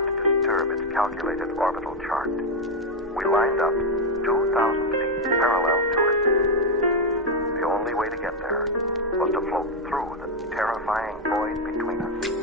not disturb its calculated orbital chart. We lined up 2,000 feet parallel to it. The only way to get there was to float through the terrifying void between us.